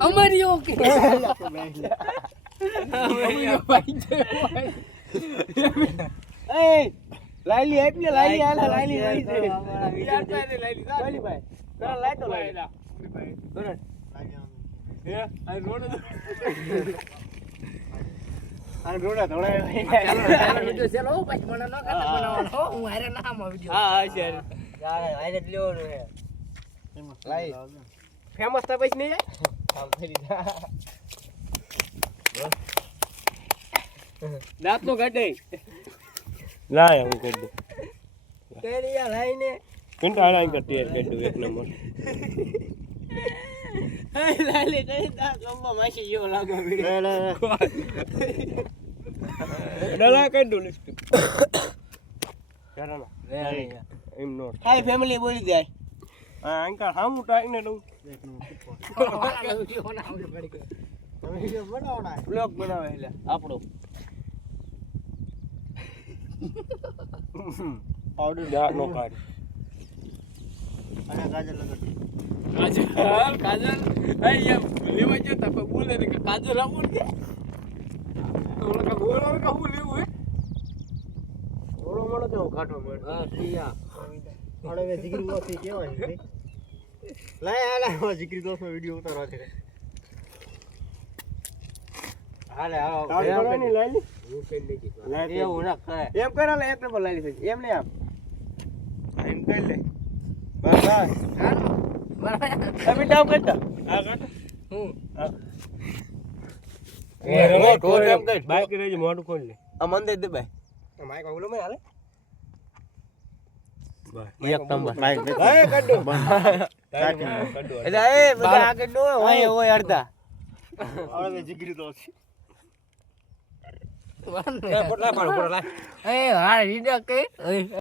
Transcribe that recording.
અમારી ઓકે લાઈલી આપને લાઈલી આલા લાઈલી ભાઈ લાઈ તો લાઈ બરાબર હે આ રોડ આ રોડા થોડા ચાલો વિડિયો ચાલો પછી મને ન કાતા બનાવવાનો હું હારે ના આમાં વિડિયો હા સર યાર હારે જ લેવાનું હે લાઈ ફેમસ થાય પછી નહીં જાય આમ ફરી દાંત નો કાઢે લાય હું કરી દઉં કેરી યાર લાઈને કંટાળા અહીં કરતી યાર કરી દઉં એક નંબર લાલે કઈ તા ગમ્મા માસી જેવો લાગો ડલા કરી દઉં લિસ્ટ કરાના એમ નો હાય ફેમિલી બોલી જાય હા અંકા હામું ટાઈને દઉં વિડિયો બનાવજો પડી તમે વિડિયો બનાવના બ્લોગ બનાવે એટલે આપણો પાવડર જા નો કાઢ અને કાજલ લગાડી કાજલ અહીંયા લેવા જતા કોઈ બોલે ને કે કાજલ આવો ને ઓલો કા બોલો કા હું લેવું હે ઓળો મળો કેવો કાઢો મળે હા ઠીયા હવે જીગરી દોસ્તી કેવાય છે લાય હાલા જીગરી દોસ્તનો વિડિયો ઉતારવા છે હાલે હાલો તાળી કરવાની લાઈલી હું સેન નહીં લાઈ એવું ના કરે એમ કરે ને એક નંબર લાઈ લીધી એમ નહીં આમ એમ કરી લે બસ બસ તમે ડાઉન કરતા આ કાઢ હું બાઈક રેજ મોઢું ખોલ લે આ મંદિર દે ભાઈ માઈક ઓલો મે હાલે એક નંબર માઈક દે એ કાઢો એટલે એ બધા આગળ નો હોય હોય અડધા હવે જીગરી દોસ્ત એ હાર વિડિયો કે